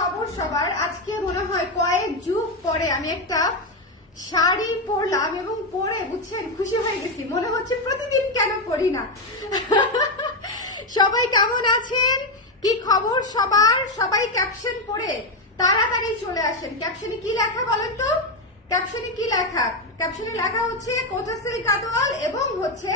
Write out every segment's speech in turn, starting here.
খবর সবার? আজকে মনে হয় কয়েক যুগ পরে আমি একটা শাড়ি পরলাম এবং পরে বুঝছেন খুশি হয়ে গেছি, মনে হচ্ছে প্রতিদিন কেন পরি না। সবাই কেমন আছেন? কি খবর সবার? সবাই ক্যাপশন পড়ে তাড়াতাড়ি চলে আসেন। ক্যাপশনে কি লেখা বলেন তো? ক্যাপশনে কি লেখা? ক্যাপশনে লেখা হচ্ছে কোটা সিল্ক গাদোয়াল এবং হচ্ছে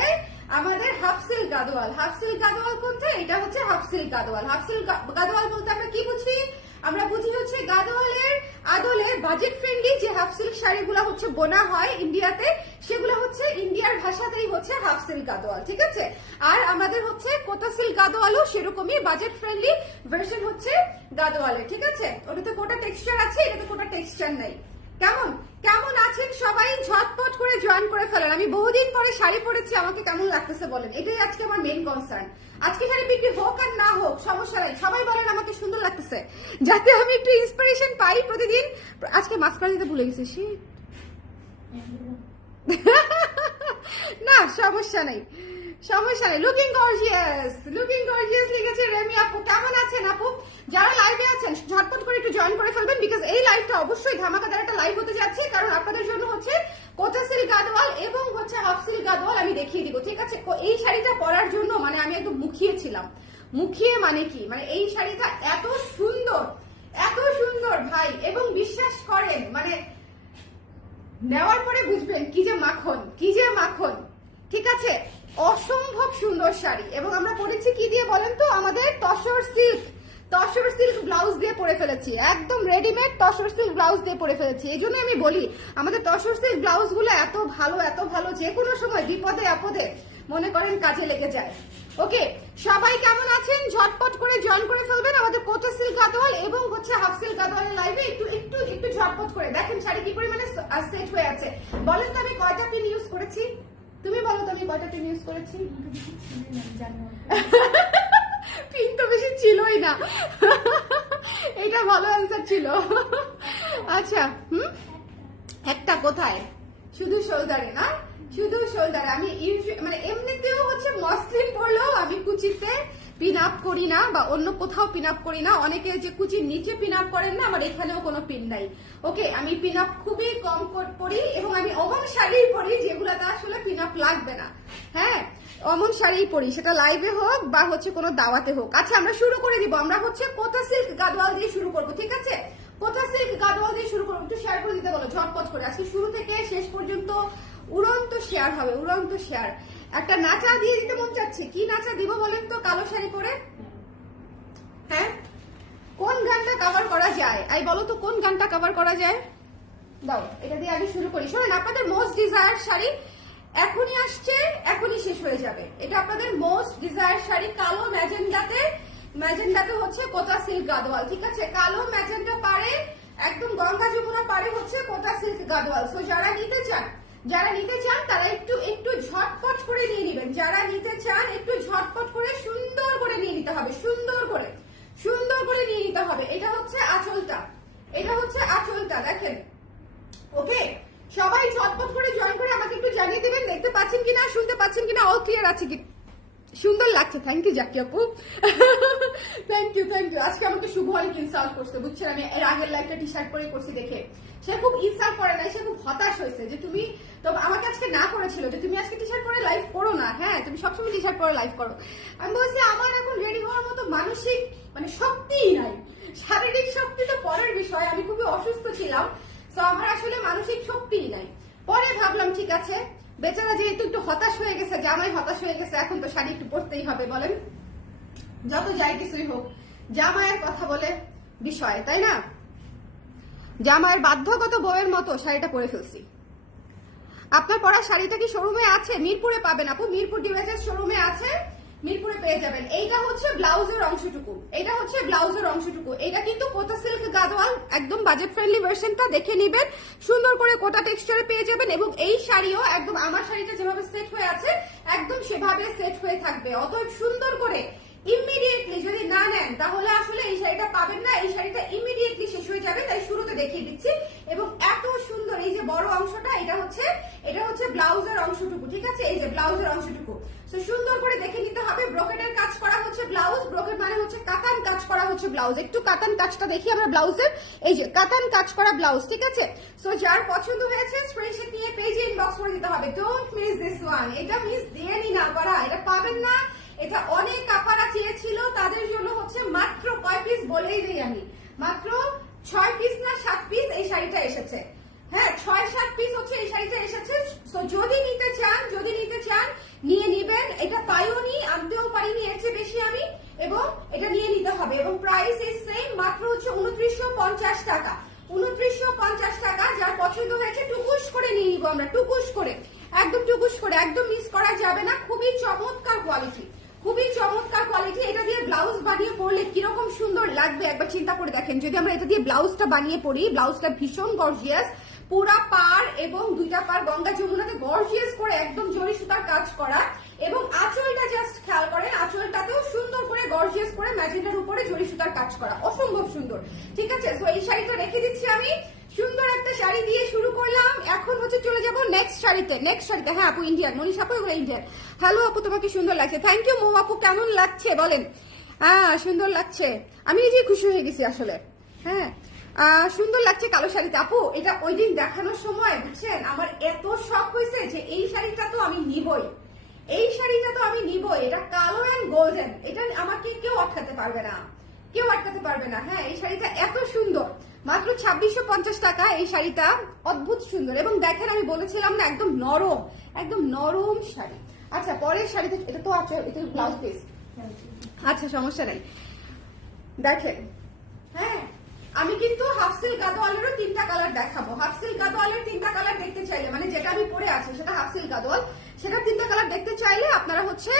আমাদের half silk Gadwal. Half silk Gadwal কোনটা? এটা হচ্ছে half silk Gadwal. Half silk Gadwal বলতে আমরা কি বুঝি? আমরা বুঝি হচ্ছে গাদোয়ালের আদলে বাজেট ফ্রেন্ডলি যে হাফ সিল্ক শাড়িগুলো হচ্ছে বোনা হয় ইন্ডিয়াতে, সেগুলো হচ্ছে ইন্ডিয়ার ভাষাতেই হচ্ছে হাফ সিল্ক গাদোয়াল, ঠিক আছে? আর আমাদের হচ্ছে কোটা সিল্ক গাদোয়ালও সেরকমই বাজেট ফ্রেন্ডলি ভার্সন হচ্ছে গাদোয়ালের, ঠিক আছে? ওটাতে কোটা টেক্সচার আছে, এটাতে কোটা টেক্সচার নাই। কেমন কেমন আছেন সবাই? ঝটপট করে জয়েন করে ফেলেন। আমি বহুদিন পরে শাড়ি পরেছি, আমাকে কেমন লাগতেছে বলেন, এটাই আজকে আমার মেইন কনসার্ন। আজকে শাড়ি বিক্রি হোক আর না হোক সমস্যা নাই, সবাই বলেন আমাকে সুন্দর লাগতেছে, যাতে আমি একটু ইন্সপিরেশন পাই প্রতিদিন। আজকে মাস্কারা দিতে ভুলে গেছি, না সমস্যা নাই, সমস্যা নেই। লুকিং গর্জিয়াস, লুকিং গর্জিয়াস লিখেছে রেমি আপু। কেমন আছেন আপু? যারা লাইভে আছেন ঝটপট করে একটু জয়েন করে ফেলবেন, বিকজ এই লাইভটা অবশ্যই ধামাকাদার একটা লাইভ হতে যাচ্ছে, কারণ আপনাদের জন্য হচ্ছে কোটা সিল্ক গাদোয়াল এবং হচ্ছে হাফ সিল্ক গাদোয়াল আমি দেখিয়ে দিব, ঠিক আছে? এই শাড়িটা পরার জন্য মানে আমি একদম মুখিয়ে ছিলাম। মুখিয়ে মানে কি, মানে এই শাড়িটা এত সুন্দর, এত সুন্দর ভাই, এবং বিশ্বাস করেন মানে নেওয়ার পরে বুঝবেন কি যে মাখন, কি যে মাখন, ঠিক আছে? অসম্ভব সুন্দর শাড়ি। এবং আমরা পরেছি কি দিয়ে বলেন তো? আমাদের tussar silk, tussar silk blouse দিয়ে পরে ফেলেছি, একদম রেডিমেড তসর সিল্ক ব্লাউজ দিয়ে পরে ফেলেছি। এই জন্য আমি বলি আমাদের তসর সিল্ক ব্লাউজ গুলো এত ভালো, এত ভালো, যে কোনো সময় বিপদে আপদে মনে করেন কাজে লেগে যায়। ওকে, সবাই কেমন আছেন? ঝটপট করে জয়েন করে ফেলবেন আমাদের কোটা সিল্ক গাদোয়াল এবং হচ্ছে হাফ সিল্ক গাদোয়ালের লাইভে। একটু একটু একটু ঝটপট করে দেখেন শাড়ি কি পরিমাণে সেট হয়ে আছে। বলেন তো আমি কয়টা পিন ইউজ করেছি? তুমি বলো তো আমি কয়টা পিন ইউজ করেছি? পিন তো বেশি ছিলই না। এটা ভালো অ্যান্সার ছিল। আচ্ছা, একটা কোথায়? শুধু শোল্ডারে না, শুধু শোল্ডারে। আমি মানে এমনিতেও হচ্ছে মসলিন পরলেও আমি কুচিতে পিন আপ করি না বা অন্য কোথাও পিন আপ করি না। অনেকে যে কুচির নিচে পিন আপ করেন না, আমার এখানেও কোনো পিন নাই। ওকে, আমি পিন আপ খুবই কম পরি এবং আমি অমন শাড়ি পরি যেগুলোতে আসলে পিন আপ লাগবে না। হ্যাঁ, অমন শাড়ি পরি, সেটা লাইভে হোক বা হচ্ছে কোনো দাওয়াতে হোক। আচ্ছা, আমরা শুরু করে দিব। আমরা হচ্ছে কোটা সিল্ক গাদোয়াল দিয়ে শুরু করবো, ঠিক আছে? কোটা সিল্ক গাদোয়াল দিয়ে শুরু করবো। একটু শেয়ার করে দিতে বলো ঝটপট করে। আজকে শুরু থেকে শেষ পর্যন্ত উড়ন্ত শেয়ার হবে, উড়ন্ত শেয়ার। একটা নাচা দিয়ে দিতে মন চাচ্ছে। কি নাচা দিব বলেন তো কালো শাড়ি পরে? হ্যাঁ, কোন গানটা কভার করা যায়? আই বলো তো কোন গানটা কভার করা যায়? দাও, এটা দিয়ে আগে শুরু করি। শোনেন, আপনাদের মোস্ট ডিজায়ার শাড়ি এখনই আসছে, এখনই শেষ হয়ে যাবে। এটা আপনাদের মোস্ট ডিজায়ার শাড়ি, কালো ম্যাজেন্ডাতে, ম্যাজেন্ডাতে হচ্ছে কোটা সিল্ক গাদোয়াল, ঠিক আছে? কালো ম্যাজেন্ডা পারে, একদম গঙ্গা যমুনা পারে হচ্ছে কোটা সিল্ক গাদোয়াল। সো যারা নিতে চান, যারা নিতে চান তারা একটু একটু ঝটপট করে নিয়ে নেবেন। যারা নিতে চান একটু ঝটপট করে সুন্দর করে নিয়ে নিতে হবে, সুন্দর করে, সুন্দর করে নিয়ে নিতে হবে। এটা হচ্ছে আঁচলটা, এটা হচ্ছে আঁচলটা, দেখেন। ওকে, সবাই ঝটপট করে জয়েন করে আমাকে একটু জানিয়ে দেবেন দেখতে পাচ্ছেন কিনা, শুনতে পাচ্ছেন কিনা, অল ক্লিয়ার আছে কি? সুন্দর লাগছে, থ্যাংক ইউ জাকি আপু, থ্যাংক ইউ, থ্যাংক ইউ। আজকে আমাকে শুভ অনেক ইনসাল্ট করছে, বুঝছেন? আমি এর আগের লাইফটা টি শার্ট পরে করছি দেখে সে খুব ইনসাল্ট করে নাই, সে খুব হতাশ হয়েছে যে তুমি তো আমাকে আজকে না করেছিল যে তুমি আজকে টি শার্ট পরে লাইভ করো না। হ্যাঁ, তুমি সবসময় টি শার্ট পরে লাইভ করো। আমি বলছি আমার এখন রেডি হওয়ার মতো মানসিক মানে শক্তিই নাই, শারীরিক শক্তি তো পরের বিষয়, আমি খুবই অসুস্থ ছিলাম, তো আমার আসলে মানসিক শক্তিই নাই। পরে ভাবলাম ঠিক আছে, বেচারা যেহেতু একটু হতাশ হয়ে গেছে, জামাই হতাশ হয়ে গেছে, এখন তো শাড়ি একটু পরতেই হবে, বলেন? যত যাই কিছুই হোক, জামাইয়ের কথা বলে বিষয়, তাই না? জামাইয়ের বাধ্যগত বউয়ের মতো শাড়িটা পরে ফেলছি। আপনার পরা শাড়িটা কি শোরুমে আছে? মিরপুরে পাবেন আপু, মিরপুর ডিভাইসেস শোরুমে আছে, মিরপুরে পেয়ে যাবেন। এইটা হচ্ছে ব্লাউজের অংশটুকু, এটা হচ্ছে ব্লাউজের অংশটুকু। এটা কিন্তু কোটা সিল্ক গাদোয়াল, একদম বাজেট ফ্রেন্ডলি ভার্সনটা দেখে নেবেন, সুন্দর করে কোটা টেক্সচারে পেয়ে যাবেন। এবং এই শাড়িও একদম আমার শাড়িটা যেভাবে সেট হয়ে আছে একদম সেভাবে সেট হয়ে থাকবে। অতএব সুন্দর করে ইমিডিয়েটলি যদি না নেন তাহলে আসলে এই শাড়িটা পাবেন না, এই শাড়িটা ইমিডিয়েটলি শেষ হয়ে যাবে, তাই শুরুতে দেখিয়ে দিচ্ছি। এবং এত সুন্দর এই যে বড় অংশটা, এটা হচ্ছে ব্লাউজের অংশটুকু, ঠিক আছে? এই যে ব্লাউজের অংশটুকু। সো তো সুন্দর করে দেখে নিতে হবে। ব্রোকেডের কাজ করা হচ্ছে ব্লাউজ, ব্রোকেড মানে হচ্ছে কাতান কাজ করা হচ্ছে ব্লাউজ। একটু কাতান কাজটা দেখি আমরা ব্লাউজের, এই যে কাতান কাজ করা ব্লাউজ, ঠিক আছে। সো যার পছন্দ হয়েছে স্ক্রিনশট নিয়ে পেজে ইনবক্স করে দিতে হবে। ডোন্ট মিস দিস ওয়ান, এটা মিস দেয়নি না পারা, এটা পাবেন না। এটা অনেক আপারা চেয়েছিল, তাদের জন্য হচ্ছে মাত্র কয় পিস বলেই দিই আমি, মাত্র 6 পিস না 7 পিস এই শাড়িটা এসেছে। হ্যাঁ 6-7 পিস হচ্ছে এই শাড়িটা এসেছে। সো যদি নিতে চান নিয়ে নিবেন। এটা পাইওনি, আনতেও পারিনি এর চেয়ে বেশি আমি, এবং এটা নিয়ে নিতে হবে। এবং প্রাইস ইজ সেম, মাত্র হচ্ছে 2950 টাকা। 2950 টাকা। যার পছন্দ হয়েছে টুকুস করে নিয়ে নিবো আমরা, টুকুস করে, একদম টুকুস করে, একদম মিস করা যাবে না। খুবই চমৎকার কোয়ালিটি, খুবই চমৎকার কোয়ালিটি। এটা দিয়ে ব্লাউজ বানিয়ে পরলে কিরকম সুন্দর লাগবে একবার চিন্তা করে দেখেন। যদি আমরা এটা দিয়ে ব্লাউজটা বানিয়ে পরি, ব্লাউজটা ভীষণ গর্জিয়াস, পুরা পার এবং 2টা পার গঙ্গা যমুনাতে গর্জিয়াস করে একদম জরি সুতার কাজ করা, এবং আঁচলটা জাস্ট খেয়াল করেন, আঁচলটাতেও সুন্দর করে গর্জিয়াস করে ম্যাজেন্টার উপরে জরি সুতার কাজ করা, অসম্ভব সুন্দর, ঠিক আছে। তো এই শাড়িটা রেখে দিচ্ছি আমি। সুন্দর একটা শাড়ি দিয়ে শুরু করলাম, এখন হচ্ছে চলে যাবো নেক্সট শাড়িতে। হ্যাঁ আপু ইন্ডিয়ান, মনীষ আপু এগুলো ইন্ডিয়ান। হ্যালো আপু, তোমাকে সুন্দর লাগছে, থ্যাংক ইউ। মো আপু কেমন লাগছে বলেন? হ্যাঁ সুন্দর লাগছে, আমি নিজেই খুশি হয়ে গেছি আসলে। হ্যাঁ সুন্দর লাগছে কালো শাড়িতে আপু। এটা ওই দিন দেখানোর সময় বুঝছেন আমার এত শখ হয়েছে যে এই শাড়িটা তো আমি নিবই, এই শাড়িটা তো আমি নিবই। এটা কালো এন্ড গোল্ডেন, এটা আমাকে কেউ আটকাতে পারবে না, কেউ আটকাতে পারবে না। হ্যাঁ এই শাড়িটা এত সুন্দর, মাত্র 2650 টাকা। এই শাড়িটা অদ্ভুত সুন্দর, এবং দেখেন আমি বলেছিলাম না একদম নরম, একদম নরম শাড়ি। আচ্ছা পরের শাড়িতে, এটা তো আছে, এটা ব্লাউজ পিস, আচ্ছা সমস্যা নাই। দেখেন হ্যাঁ আমি কিন্তু হাফ সিল্ক গাদোয়ালেরও 3টা কালার দেখাবো। হাফ সিল্ক গাদোয়ালের 3টা কালার দেখতে চাইলে, মানে যেটা আমি পরে আছি সেটা হাফ সিল্ক গাদোয়াল, সেটা 3টা কালার দেখতে চাইলে আপনারা হচ্ছে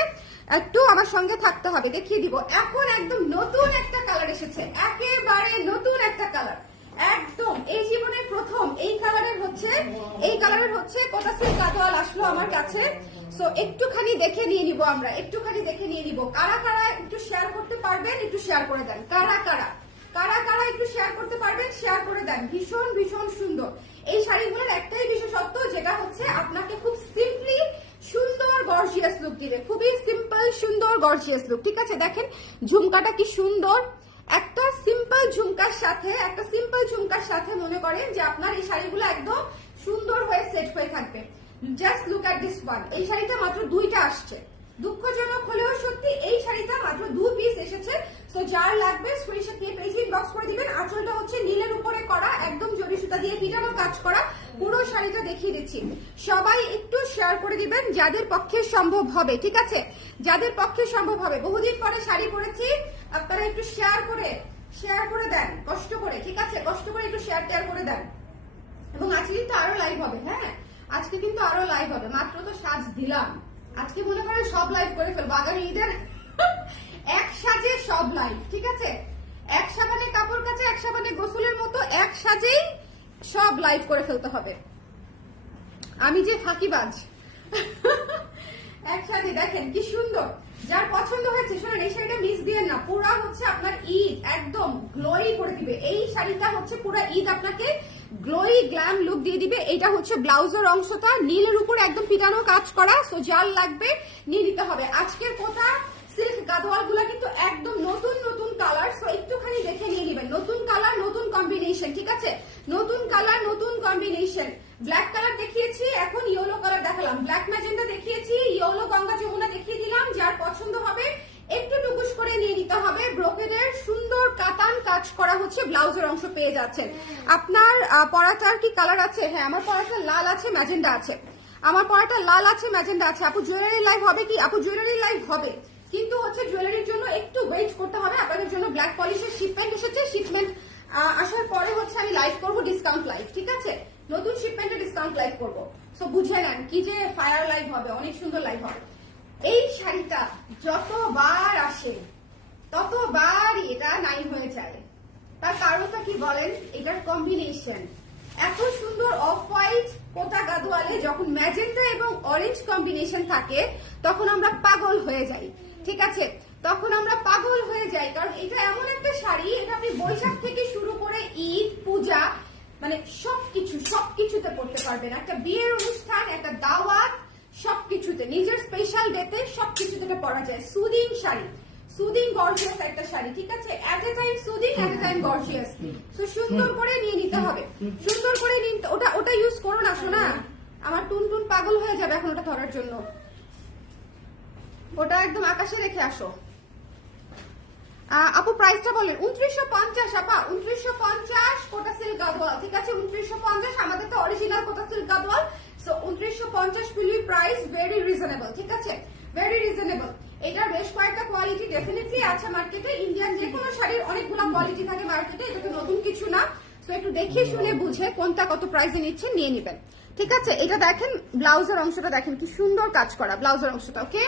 একটু আমার সঙ্গে থাকতে হবে, দেখিয়ে দিব। এখন একদম নতুন একটা কালার এসেছে, একেবারে নতুন একটা কালার, একদম এই জীবনের প্রথম এই কালারের হচ্ছে কোটা সিল্ক গাদোয়াল আসলো আমার কাছে। সো একটুখানি দেখে নিয়ে নিব আমরা, একটুখানি দেখে নিয়ে নিব। কারা কারা একটু শেয়ার করতে পারবেন একটু শেয়ার করে দেন, কারা কারা একটু শেয়ার করতে পারবেন শেয়ার করে দেন। ভীষণ ভীষণ সুন্দর এই শাড়িগুলোর একটাই বিশেষত্ব, যেটা হচ্ছে আপনাকে খুব সিম্পলি সুন্দর গর্জিয়াস লুক দিবে, খুবই সিম্পল সুন্দর গর্জিয়াস লুক, ঠিক আছে। দেখেন ঝুমকাটা কি সুন্দর, একটা সিম্পল ঝুমকার সাথে মনে করেন যে আপনার এই শাড়িগুলো একদম সুন্দর হয়ে সেট হয়ে থাকবে। Just look at this one. এই শাড়িটা মাত্র 2টা আসছে, দুঃখজনক হলেও সত্যি এই শাড়িটা মাত্র 2 পিস এসেছে। তো যার লাগবে স্ক্রিনশট নিয়ে পেজে ইনবক্স করে দিবেন। আঁচলটা হচ্ছে নীলের উপরে করা, একদম জরি সুতা দিয়ে হিটানো কাজ করা, পুরো শাড়িটা দেখিয়ে দিচ্ছি। সবাই একটু শেয়ার করে দিবেন যাদের পক্ষে সম্ভব হবে, ঠিক আছে, যাদের পক্ষে সম্ভব হবে। বহুদিন পরে শাড়ি পরেছি, আপনারা একটু শেয়ার করে দেন, কষ্ট করে, ঠিক আছে, কষ্ট করে একটু শেয়ার করে দেন। এবং আজকে কিন্তু আরো লাইভ হবে, হ্যাঁ আজকে কিন্তু আরো লাইভ হবে, মাত্র তো সাজ দিলাম, আজকে মনে করেন সব লাইভ করে ফেলবো আগামী ঈদের এক সাজে সব লাইভ, ঠিক আছে। এক সাবানে কাপড় কাচা, এক সাবানে গোসলের মতো এক সাজেই সব লাইভ করে ফেলতে হবে। আমি যে ফাঁকিবাজ এক সাজে। দেখেন কি সুন্দর, যার পছন্দ হয়েছে শোনেন এই শাড়িটা মিস দিয়ে না, পুরা হচ্ছে আপনার ঈদ একদম গ্লোই করে দিবে। এই শাড়িটা হচ্ছে পুরা ঈদ আপনাকে গ্লোই গ্ল্যাম লুক দিয়ে দিবে। এটা হচ্ছে ব্লাউজের অংশটা নীলের উপর একদম পিটানো কাজ করা। সো যার লাগবে নিয়ে নিতে হবে। আজকের কোটা সিল্ক গাদোয়াল গুলা কিন্তু একদম নতুন নতুন কালার, সো একটুখানি দেখে নিয়ে নিবেন। নতুন কালার নতুন কম্বিনেশন, ঠিক আছে, নতুন কালার নতুন কম্বিনেশন। ব্ল্যাক কালার দেখিয়েছি, এখন ইয়েলো কালার দেখালাম, ব্ল্যাক ম্যাজেন্টা দেখিয়েছি, ইয়েলো গঙ্গা যমুনা দেখিয়ে দিলাম। যার পছন্দ হবে একটু টুকুস করে নিয়ে নিতে হবে। ব্রোকেডের সুন্দর কাতান কাজ করা হচ্ছে ব্লাউজের অংশ পেয়ে যাচ্ছেন। আপনার পরাটার কি কালার আছে? হ্যাঁ আমার পরাটা লাল আছে, ম্যাজেন্টা আছে, আমার পরাটা লাল আছে, ম্যাজেন্টা আছে। আপু জুয়েলারি লাইভ হবে কি? আপু জুয়েলারি লাইভ হবে, কিন্তু হচ্ছে জুয়েলারির জন্য একটু ওয়েট করতে হবে। আপনাদের জন্য ব্ল্যাক পলিশের শিপমেন্ট এসেছে, শিপমেন্ট আসার পরে হচ্ছে আমি লাইভ করবো, ডিসকাউন্ট লাইভ, ঠিক আছে, নতুন শিপমেন্টে ডিসকাউন্ট লাইভ করবো। সো বুঝে নেন কি যে ফায়ার লাইভ হবে, অনেক সুন্দর লাইভ হবে। এই শাড়িটা যতবার আসে ততবারই এটা নাই হয়ে যায়। তার কারণটা কি বলেন? এটার কম্বিনেশন এত সুন্দর, অফ হোয়াইট কোটা গাদোয়ালে যখন ম্যাজেন্টা এবং অরেঞ্জ কম্বিনেশন থাকে তখন আমরা পাগল হয়ে যাই, ঠিক আছে, তখন আমরা পাগল হয়ে যাই। কারণ এটা এমন একটা শাড়ি, এটা আপনি বৈশাখ থেকে শুরু করে ঈদ, পূজা, মানে সবকিছুতে পড়তে পারবেন। একটা বিয়ের অনুষ্ঠান, একটা দাওয়াত, সবকিছুতে, নিজের স্পেশাল ডেতে সবকিছুতে এটা পরা যায়। সুদিং শাড়ি, সুদিং গর্জিয়াস একটা শাড়ি, ঠিক আছে? At a time soothing, at a time gorgeous. So সুন্দর করে নিয়ে নিতে হবে, সুন্দর করে নিতে। ওটা ইউজ করো না শোনা, আমার টুনটুন পাগল হয়ে যাবে এখন ওটা ধরার জন্য। ওটা একদম আকাশে রেখে আসো। আপু প্রাইসটা বলেন। 2950 আপা, 2950 কোটা সিল্ক গাদওয়াল, ঠিক আছে? 2950 আমাদের তো original Kota silk Gadwal. So 2950 will be price very reasonable, ঠিক আছে? Very reasonable. এটার বেশ কয়েকটা কোয়ালিটি ডেফিনেটলি আছে মার্কেটে। ইন্ডিয়ান যে কোনো শাড়ির অনেকগুলো কোয়ালিটি থাকে মার্কেটে, এটা তো নতুন কিছু না। সো একটু দেখে শুনে বুঝে কোনটা কত প্রাইসে নিচ্ছেন নিয়ে নেবেন, ঠিক আছে? এটা দেখেন, ব্লাউজের অংশটা দেখেন কি সুন্দর কাজ করা ব্লাউজের অংশটা। ওকে,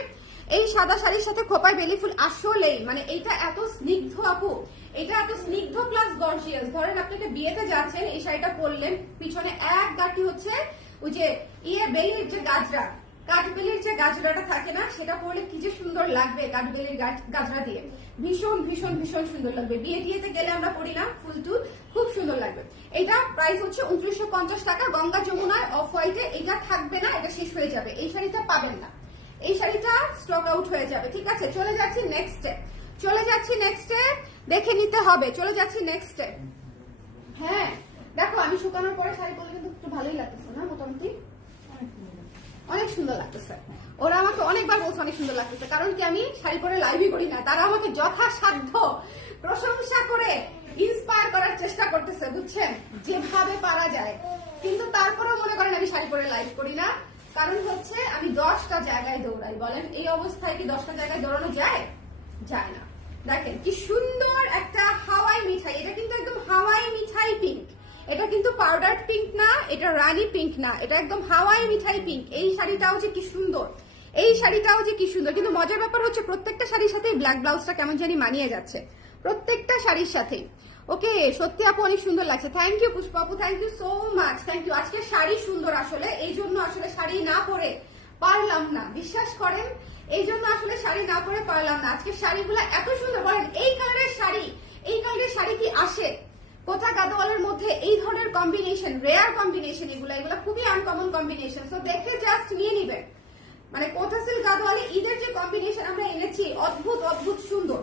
এই সাদা শাড়ির সাথে খোপায় বেলি ফুল আসলেই মানে এইটা এত স্নিগ্ধ আপু, এটা এত স্নিগ্ধ প্লাস গর্জিয়াস। ধরেন আপনি একটা বিয়েতে যাচ্ছেন, এই শাড়িটা পরলেন, পিছনে এক গাঁটি হচ্ছে ওই যে বেলির যে গাজরা, কাঠবেলির যে গাজরাটা থাকে না, সেটা পরলে কি যে সুন্দর লাগবে কাঠবেলির গাজরা দিয়ে। ভীষণ ভীষণ ভীষণ সুন্দর লাগবে। বিয়ে টিয়েতে গেলে আমরা পরি না ফুল টুল, খুব সুন্দর লাগবে। এটা প্রাইস হচ্ছে 2950 টাকা। গঙ্গা যমুনায় অফ হোয়াইটে এটা থাকবে না, এটা শেষ হয়ে যাবে। এই শাড়িটা পাবেন না, এই শাড়িটা স্টক আউট হয়ে যাবে, ঠিক আছে? চলে যাচ্ছি নেক্সটে, চলে যাচ্ছি নেক্সটে, দেখে নিতে হবে। চলে যাচ্ছি নেক্সটে। হ্যাঁ দেখো, আমি শুকানোর পরে শাড়ি পরলে কিন্তু একটু ভালোই লাগতেছে না? মোটামুটি অনেক সুন্দর লাগতেছে। ওরা আমাকে অনেকবার বলছে অনেক সুন্দর লাগতেছে, কারণ কি আমি শাড়ি পরে লাইভই করি না। তারা আমাকে যথাসাধ্য প্রশংসা করে ইন্সপায়ার করার চেষ্টা করতেছে, বুঝছেন, যেভাবে পারা যায়। কিন্তু তারপরেও মনে করেন আমি শাড়ি পরে লাইভ করি না, কারণ হচ্ছে আমি 10টা জায়গায় দৌড়াই। বলেন এই অবস্থায় কি 10টা জায়গায় দৌড়ানো যায়? যায় না। দেখেন কি সুন্দর একটা হাওয়াই মিঠাই, এটা কিন্তু একদম হাওয়াই মিঠাই পিঙ্ক। এটা কিন্তু পাউডার পিঙ্ক না, এটা রানী পিঙ্ক না, এটা একদম হাওয়াই মিঠাই পিঙ্ক। এই শাড়িটাও যে কি সুন্দর, এই শাড়িটাও যে কি সুন্দর। কিন্তু মজার ব্যাপার হচ্ছে প্রত্যেকটা শাড়ির সাথে ব্ল্যাক ব্লাউজটা কেমন জানি মানিয়ে যাচ্ছে, প্রত্যেকটা শাড়ির সাথে। ওকে, সত্যি আপু অনেক সুন্দর লাগছে। থ্যাংক ইউ পুষ্পা আপু, thank you so much, thank you. আজকে শাড়ি সুন্দর আসলে, এই জন্য আসলে শাড়ি না পরে পারলাম না, বিশ্বাস করেন, এই জন্য আসলে শাড়ি না পরে পারলাম না। আজকে শাড়িগুলো এত সুন্দর। বলেন এই কালারের শাড়ি, এই কালারের শাড়ি কি আসে কোটা গাদওয়ালের মধ্যে? এই ধরনের কম্বিনেশন, রেয়ার কম্বিনেশন, এগুলো খুবই আনকমন কম্বিনেশন। তো দেখে জাস্ট নিয়ে নিবেন। মানে কোটা সিল্ক গাদওয়ালে ঈদের যে কম্বিনেশন আমরা এনেছি, অদ্ভুত অদ্ভুত সুন্দর,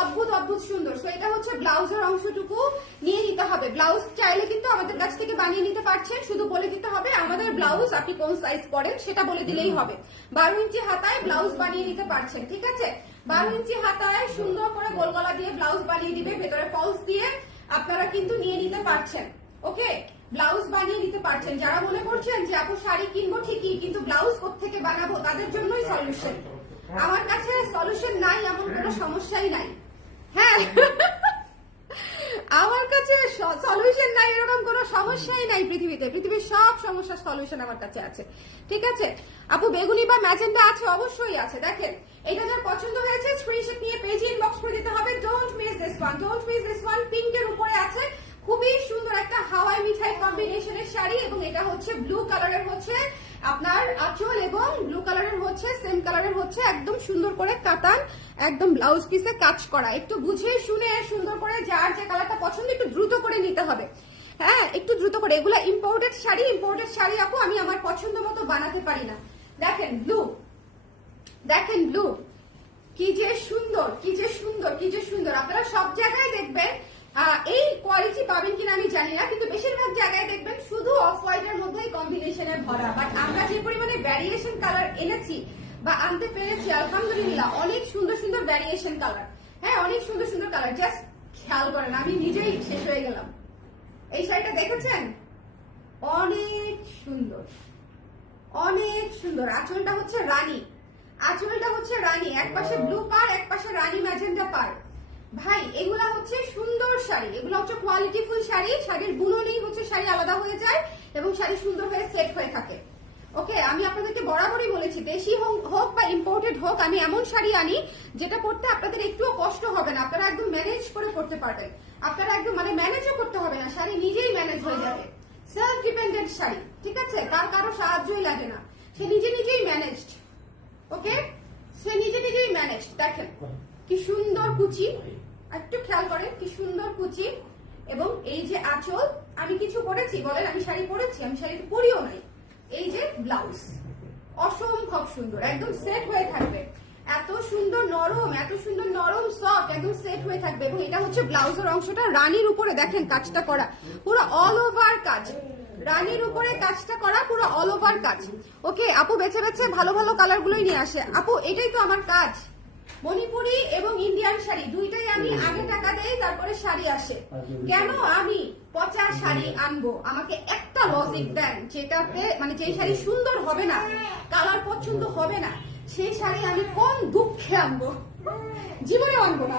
অদ্ভুত অদ্ভুত সুন্দর। সো এটা হচ্ছে ব্লাউজের অংশটুকু নিয়ে নিতে হবে। ব্লাউজ চাইলে কিন্তু আমাদের কাছ থেকে বানিয়ে নিতে পারছেন, শুধু বলে দিতে হবে আমাদের ব্লাউজ আপনি কোন সাইজ পরেন সেটা বলে দিলেই হবে। 12 ইঞ্চি হাতায় ব্লাউজ বানিয়ে নিতে পারছেন, ঠিক আছে? 12 ইঞ্চি হাতায় সুন্দর করে গোল গলা দিয়ে ব্লাউজ বানিয়ে দিবে, ভেতরে ফলস দিয়ে আপনারা কিন্তু নিয়ে নিতে পারছেন। ওকে, ব্লাউজ বানিয়ে নিতে পারছেন। যারা মনে করছেন যে আপু শাড়ি কিনবো ঠিকই, কিন্তু ব্লাউজ কোত্থেকে বানাবো, তাদের জন্যই সলিউশন। আমার কাছে সলিউশন নাই এমন কোনো সমস্যাই নাই। হ্যাঁ, আমার কাছে সলিউশন নাই এরকম কোনো সমস্যাই নাই পৃথিবীতে। পৃথিবীর সব সমস্যার সলিউশন আমার কাছে আছে, ঠিক আছে? আপু বেগুনি বা ম্যাজেন্ডা আছে? অবশ্যই আছে। দেখেন, এটা যার পছন্দ হয়েছে স্ক্রিনশট নিয়ে পেজে ইনবক্স করে দিতে হবে। Don't miss this one, don't miss this one. পিঙ্কের উপরে আছে খুবই সুন্দর একটা হাওয়াই মিঠাই কম্বিনেশনের শাড়ি, এবং এটা হচ্ছে ব্লু কালারের হচ্ছে আপনার আঁচল, এবং ব্লু কালারের হচ্ছে সেম কালারের হচ্ছে একদম সুন্দর করে কাতান, একদম ব্লাউজ পিসে কাজ করা। একটু বুঝে শুনে সুন্দর করে যার যে কালারটা পছন্দ একটু দ্রুত করে নিতে হবে। হ্যাঁ, একটু দ্রুত করে। এগুলো ইম্পোর্টেড শাড়ি, ইম্পোর্টেড শাড়ি আপু আমি আমার পছন্দ মতো বানাতে পারি না। দেখেন ব্লু, দেখেন ব্লু, কি যে সুন্দর, কি যে সুন্দর, কি যে সুন্দর। আপনারা সব জায়গায় দেখবেন এই কোয়ালিটি পাবেন কিনা আমি জানি না, কিন্তু বেশিরভাগ জায়গায় দেখবেন শুধু অফ হোয়াইটের মধ্যেই কম্বিনেশনে ভরা। বাট আমরা যে পরিমাণে ভ্যারিয়েশন কালার এনেছি বা আনতে পেরেছি আলহামদুলিল্লাহ, অনেক সুন্দর সুন্দর ভ্যারিয়েশন কালার। হ্যাঁ, অনেক সুন্দর সুন্দর কালার। জাস্ট খেয়াল করেন, আমি নিজেই শেষ হয়ে গেলাম। এই শাড়িটা দেখেছেন? অনেক সুন্দর, অনেক সুন্দর। আঁচলটা হচ্ছে রানী, আঁচলটা হচ্ছে রানী, এক পাশে ব্লু পার, এক পাশে রানী ম্যাজেন্ডা পার। ভাই এগুলা হচ্ছে সুন্দর শাড়ি, এগুলো হচ্ছে কোয়ালিটিফুল শাড়ি। শাড়ির বুননেই হচ্ছে শাড়ি আলাদা হয়ে যায় এবং শাড়ি সুন্দর হয়ে সেট হয়ে থাকে। ওকে, আমি আপনাদেরকে বরাবরই বলেছি দেশি হোক বা ইম্পোর্টেড হোক, আমি এমন শাড়ি আনি যেটা পরতে আপনাদের একটুও কষ্ট হবে না, আপনারা একদম ম্যানেজ করে পড়তে পারবেন। আপনারা একদম মানে ম্যানেজও করতে হবে না, শাড়ি নিজেই ম্যানেজ হয়ে যাবে। সেলফ ডিপেন্ডেন্ট শাড়ি, ঠিক আছে? তার কারো সাহায্যই লাগে না, সে নিজে নিজেই ম্যানেজড। ওকে, সে নিজে নিজেই ম্যানেজড। দেখেন কি সুন্দর কুচি, একটু খেয়াল করেন কি সুন্দর কুচি, এবং এই যে আঁচল। আমি কিছু পরেছি বলেন? আমি শাড়ি পরেছি? আমি শাড়ি পরিও নাই। এই যে ব্লাউজ, অসম্ভব অসম্ভব সুন্দর, একদম সেট হয়ে থাকবে, এত সুন্দর নরম সফট, একদম সেট হয়ে থাকবে। এবং এটা হচ্ছে ব্লাউজের অংশটা, রানীর উপরে দেখেন কাজটা করা, পুরো অল ওভার কাজ, রানীর উপরে কাজটা করা, পুরো অল ওভার কাজ। ওকে আপু বেছে বেছে ভালো ভালো কালার গুলোই নিয়ে আসে। আপু এটাই তো আমার কাজ, মণিপুরি এবং ইন্ডিয়ান শাড়ি দুইটাই আমি আগে টাকা দেই, তারপরে শাড়ি আসে। কেন আমি পচা শাড়ি আনবো? আমাকে একটা লজিক দেন যেটাতে মানে যে শাড়ি সুন্দর হবে না, কালার পছন্দ হবে না, সেই শাড়ি আমি কোন দুঃখে আনবো? জীবনেও আনবো না,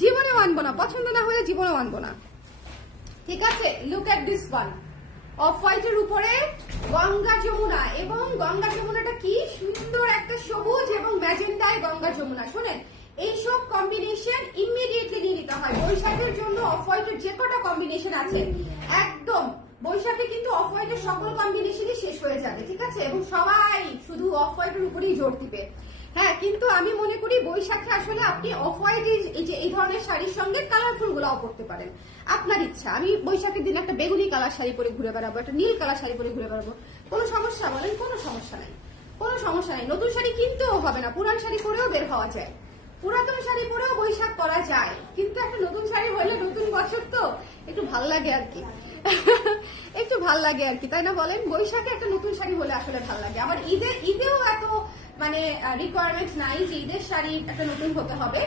জীবনেও আনবো না, পছন্দ না হলে জীবনেও আনবো না। ঠিক আছে, look at this one, of হোয়াইটের উপরে গঙ্গা যমুনা, এবং গঙ্গা যমুনাটা কি সুন্দর একটা সবুজ এবং ম্যাজেন্ডায় গঙ্গা যমুনা। শোনেন, এইসব কম্বিনেশন ইমিডিয়েটলি নিয়ে নিতে হয়। বৈশাখের জন্য অফ হোয়াইটের যে কটা কম্বিনেশন আছে একদম বৈশাখে কিন্তু অফ হোয়াইটের সকল কম্বিনেশনই শেষ হয়ে যাবে, ঠিক আছে? এবং সবাই শুধু অফ হোয়াইটের উপরেই জোর দিবে। হ্যাঁ, কিন্তু আমি মনে করি বৈশাখে আসলে আপনি অফ হোয়াইট এই ধরনের শাড়ির সঙ্গে কালারফুল গুলাও পরতে পারেন, আপনার ইচ্ছা। আমি বৈশাখের দিন একটা বেগুনি কালার শাড়ি পরে ঘুরে বেড়াবো, একটা নীল কালার শাড়ি পরে ঘুরে বেড়াবো, কোনো সমস্যা বলেন? কোনো সমস্যা নাই, কোনো সমস্যা নাই। নতুন শাড়ি কিনতেও হবে না, পুরান শাড়ি পরেও বের হওয়া যায়, পুরাতন শাড়ি পরেও বৈশাখ করা যায়। কিন্তু একটা নতুন শাড়ি হলে নতুন বছর তো একটু ভাল লাগে আর কি, একটু ভাল লাগে আর কি, তাই না বলেন? বৈশাখে একটা নতুন শাড়ি হলে আসলে ভাল লাগে। আবার ঈদেও এত মানে রিকোয়ারমেন্ট নাই যে ঈদের শাড়ি একটা নতুন হতে হবে,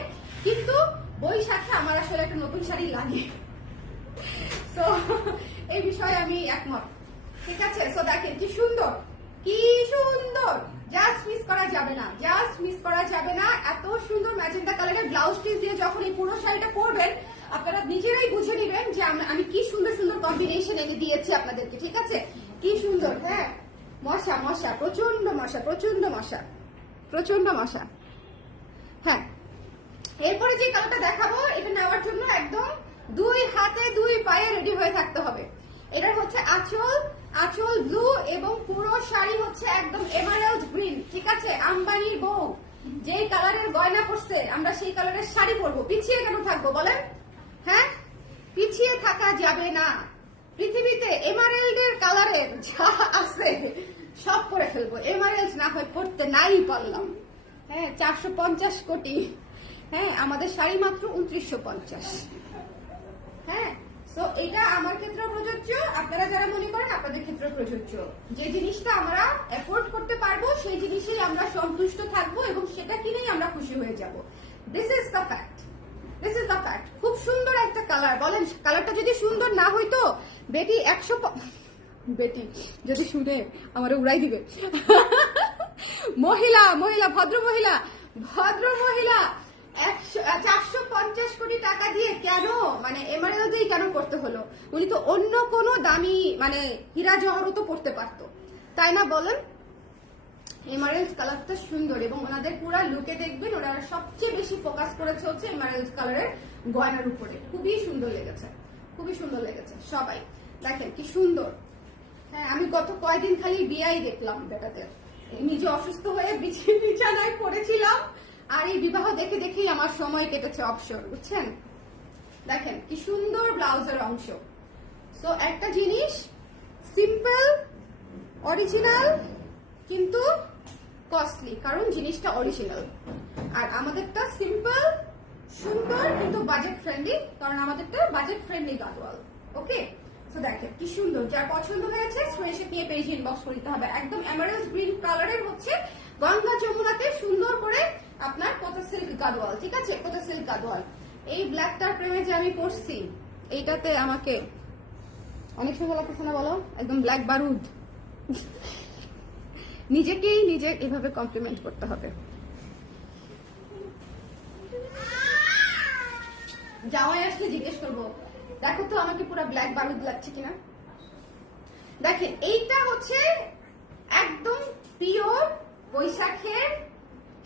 কিন্তু বৈশাখে আমার আসলে একটা নতুন শাড়ি লাগে। তো এই বিষয়ে আমি একমত, ঠিক আছে? সো দেখেন কি সুন্দর, কি সুন্দর, জাস্ট মিস করা যাবে না, জাস্ট মিস করা যাবে না। এত সুন্দর ম্যাজেন্টা কালারের ব্লাউজ পিস দিয়ে যখন এই পুরো শাড়িটা পরবেন, আপনারা নিজেরাই বুঝে নেবেন যে আমি কি সুন্দর সুন্দর কম্বিনেশন এনে দিয়েছি আপনাদেরকে, ঠিক আছে? কি সুন্দর। হ্যাঁ, মশা মশা, প্রচন্ড মশা, প্রচন্ড মশা, প্রচন্ড মশা। হ্যাঁ, এরপরে যে কালারটা দেখাবো, এটা নেওয়ার জন্য একদম 2 হাতে 2 পায়ে রেডি হয়ে থাকতে হবে। এটা হচ্ছে আঁচল, আঁচল ব্লু, এবং পুরো শাড়ি হচ্ছে একদম এমারাল্ড গ্রিন, ঠিক আছে? আম্বানির বউ যে কালারের গয়না পরছে, আমরা সেই কালারের শাড়ি পরবো। পিছিয়ে কেন থাকবো বলেন? হ্যাঁ, পিছিয়ে থাকা যাবে না। পৃথিবীতে এমারেল্ডের কালারের যা আছে সব করে ফেলবো। এমারেল্ড না হয় পড়তে নাই পারলাম, হ্যাঁ 450 কোটি, হ্যাঁ আমাদের শাড়ি মাত্র 2950। হ্যাঁ, তো এটা আমার ক্ষেত্রে প্রযোজ্য, আপনারা যারা মনে করেন আপনাদের ক্ষেত্রে প্রযোজ্য। যে জিনিসটা আমরা এফোর্ড করতে পারবো সেই জিনিসেই আমরা সন্তুষ্ট থাকবো, এবং সেটা কিনেই আমরা খুশি হয়ে যাব। This is the fact, this is the fact. খুব সুন্দর একটা কালার, বলেন কালারটা যদি সুন্দর না হইতো বেটি 100 বেটি যদি শুনে আমার উড়াই দিবে। মহিলা মহিলা ভদ্র মহিলা, ভদ্র মহিলা 450 কোটি টাকা দিয়ে কেন মানে এমারেলডেই কেন করতে হলো? উনি তো অন্য কোনো দামি মানে হীরা জহরও তো পড়তে পারতো, তাই না বলেন? এমারেল্ড কালারটা সুন্দর, এবং ওনাদের পুরা লুকে দেখবেন ওরা সবচেয়ে বেশি ফোকাস করেছে হচ্ছে এমারেল্ড কালারের গয়নার উপরে। খুবই সুন্দর লেগেছে, খুবই সুন্দর লেগেছে সবাই। দেখেন কি সুন্দর। হ্যাঁ, আমি গত কয়েকদিন খালি বিয়াই দেখলাম বেটাদের, নিজে অসুস্থ হয়ে বিছানায় পড়েছিলাম, আর এই বিবাহ দেখে দেখেই আমার সময় কেটেছে অবসর, বুঝছেন? দেখেন কি সুন্দর ব্লাউজের অংশ। সো একটা জিনিস সিম্পল অরিজিনাল কিন্তু কস্টলি, কারণ জিনিসটা অরিজিনাল। আর আমাদেরটা সিম্পল সুন্দর কিন্তু বাজেট ফ্রেন্ডলি, কারণ আমাদেরটা বাজেট ফ্রেন্ডলি গাদওয়াল। ওকে, তো দেখেন কি সুন্দর। যার পছন্দ হয়েছে স্ক্রিনশট নিয়ে পেজ ইনবক্স করতে হবে। একদম এমারেল্ড গ্রিন কালারের হচ্ছে গঙ্গা যমুনাতে সুন্দর করে আপনার কোটা সিল্ক গাদওয়াল, ঠিক আছে? কোটা সিল্ক গাদওয়াল। এই ব্ল্যাকটার প্রেমে যে আমি পড়ছি, এইটাতে আমাকে অনেক সুন্দর লাগতেছে না বলো? একদম ব্ল্যাক বারুদ। নিজেকেই নিজে এভাবে কমপ্লিমেন্ট করতে হবে। জামাই আসলে জিজ্ঞেস করবো, দেখো তো আমাকে পুরো ব্ল্যাক বারুদ লাগছে কিনা। দেখেন এইটা হচ্ছে একদম পিওর বৈশাখের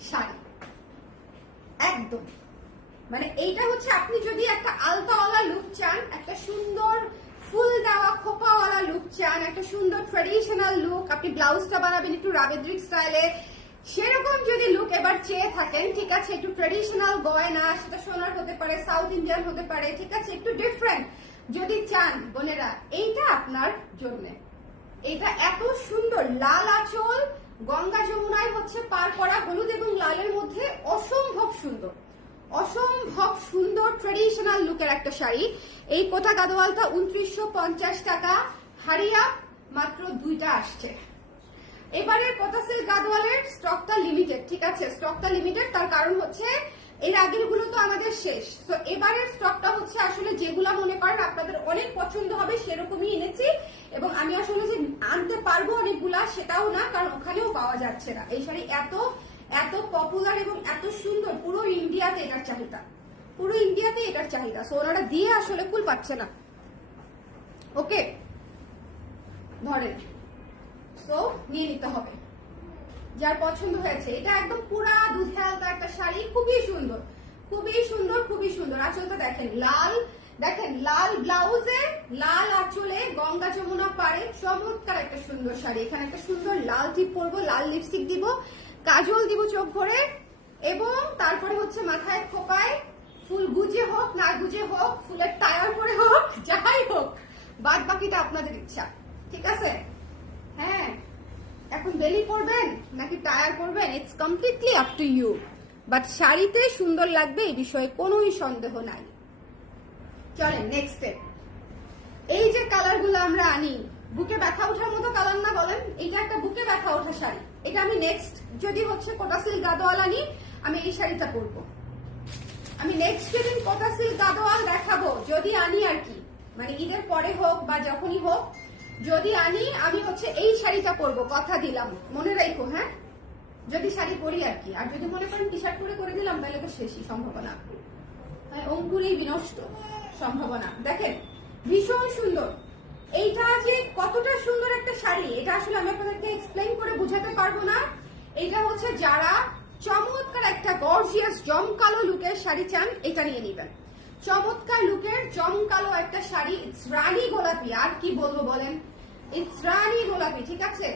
শাড়ি, একদম মানে এইটা হচ্ছে আপনি যদি একটা আলতাওয়ালা লুক চান, একটা সুন্দর ফুল দেওয়া খোপাওয়ালা লুক চান, একটা সুন্দর ট্রেডিশনাল লুক, আপনি ব্লাউজটা বানাবেন একটু রাবেদ্রিক স্টাইলে, সেরকম যদি লুক এবার চেয়ে থাকেন, ঠিক আছে? একটু ট্রেডিশনাল গয়না, সেটা সোনার হতে পারে, সাউথ ইন্ডিয়ান হতে পারে, ঠিক আছে? একটু ডিফারেন্ট যদি চান বোনেরা, এইটা আপনার জন্য। এটা এত সুন্দর লাল আঁচল, গঙ্গা যমুনায় হচ্ছে পার করা হলুদ এবং লালের মধ্যে অসম্ভব সুন্দর, অসম্ভব সুন্দর ট্রেডিশনাল লুকের একটা শাড়ি। এই কোটা গাদোয়ালটা 2950 টাকা, হারিয়া মাত্র 2টা আসছে। এবারে কোটা সিল্ক গাদোয়ালের স্টকটা লিমিটেড, ঠিক আছে, স্টকটা লিমিটেড। তার কারণ হচ্ছে এর আগের গুলো তো আমাদের শেষ, তো এবারের স্টকটা হচ্ছে আসলে যেগুলা মনে করেন আপনাদের অনেক পছন্দ হবে সেরকমই এনেছি। এবং আমি আসলে যে আনতে পারবো অনেকগুলা সেটাও না, কারণ ওখানেও পাওয়া যাচ্ছে না। এই শাড়ি এত এত পপুলার এবং এত সুন্দর, পুরো ইন্ডিয়াতে এটার চাহিদা, পুরো ইন্ডিয়াতে এটার চাহিদা। সো ওনারা দিয়ে আসলে কুল পাচ্ছে না। ওকে, ধরেন, সো নিয়ে নিতে হবে যার পছন্দ হয়েছে। এটা একদম পুরা দুধে আলতা একটা শাড়ি, খুবই সুন্দর, খুবই সুন্দর, খুবই সুন্দর। আঁচলটা দেখেন লাল, দেখেন লাল ব্লাউজে লাল আঁচলে গঙ্গা যমুনা পাড়ে চমৎকার একটা সুন্দর শাড়ি। এখানে একটা সুন্দর লাল টিপ পরবো, লাল লিপস্টিক দিব, কাজল দিব চোখ ভরে, এবং তারপরে হচ্ছে মাথায় খোপায় ফুল গুজে হোক না গুজে হোক, ফুলের টায়ার করে হোক, যাই হোক, বাদ বাকিটা আপনাদের ইচ্ছা, ঠিক আছে? হ্যাঁ, এখন বেলি করবেন নাকি টায়ার করবেন, it's completely up to you, but শাড়িতে সুন্দর লাগবে এই বিষয়ে কোনোই সন্দেহ নাই। চলেন নেক্সট স্টেপ। এই যে কালার গুলো আমরা আনি, বুকে ব্যথা ওঠার মতো কালার না বলেন, এটা একটা বুকে ব্যথা ওঠা শাড়ি। এটা আমি নেক্সট যদি হচ্ছে কোটা সিল্ক গাদোয়াল আনি, আমি এই শাড়িটা পরবো। আমি নেক্সট যেদিন কোটা সিল্ক গাদোয়াল দেখাবো যদি আনি আর কি, মানে ঈদের পরে হোক বা যখনই হোক, যদি আনি আমি হচ্ছে এই শাড়িটা পরবো, কথা দিলাম, মনে রাখো। হ্যাঁ, যদি শাড়ি পরি আর কি। আর যদি মনে করেন টি শার্ট পরে করে দিলাম তাহলে তো শেষই সম্ভাবনা, অঙ্কুরেই বিনষ্ট সম্ভাবনা। দেখেন ভীষণ সুন্দর, এইটা যে কতটা সুন্দর একটা শাড়ি এটা আসলে আমি আপনাদেরকে এক্সপ্লেইন করে বোঝাতে পারবো না। এটা হচ্ছে যারা চমৎকার একটা গর্জিয়াস জমকালো লুকের শাড়ি চান, এটা নিয়ে নিবেন। চমৎকার লুকের জমকালো একটা শাড়ি, ইটস রানী গোলাপি, আর কি বলবো বলেন, ইটস রানী গোলাপি, ঠিক আছে?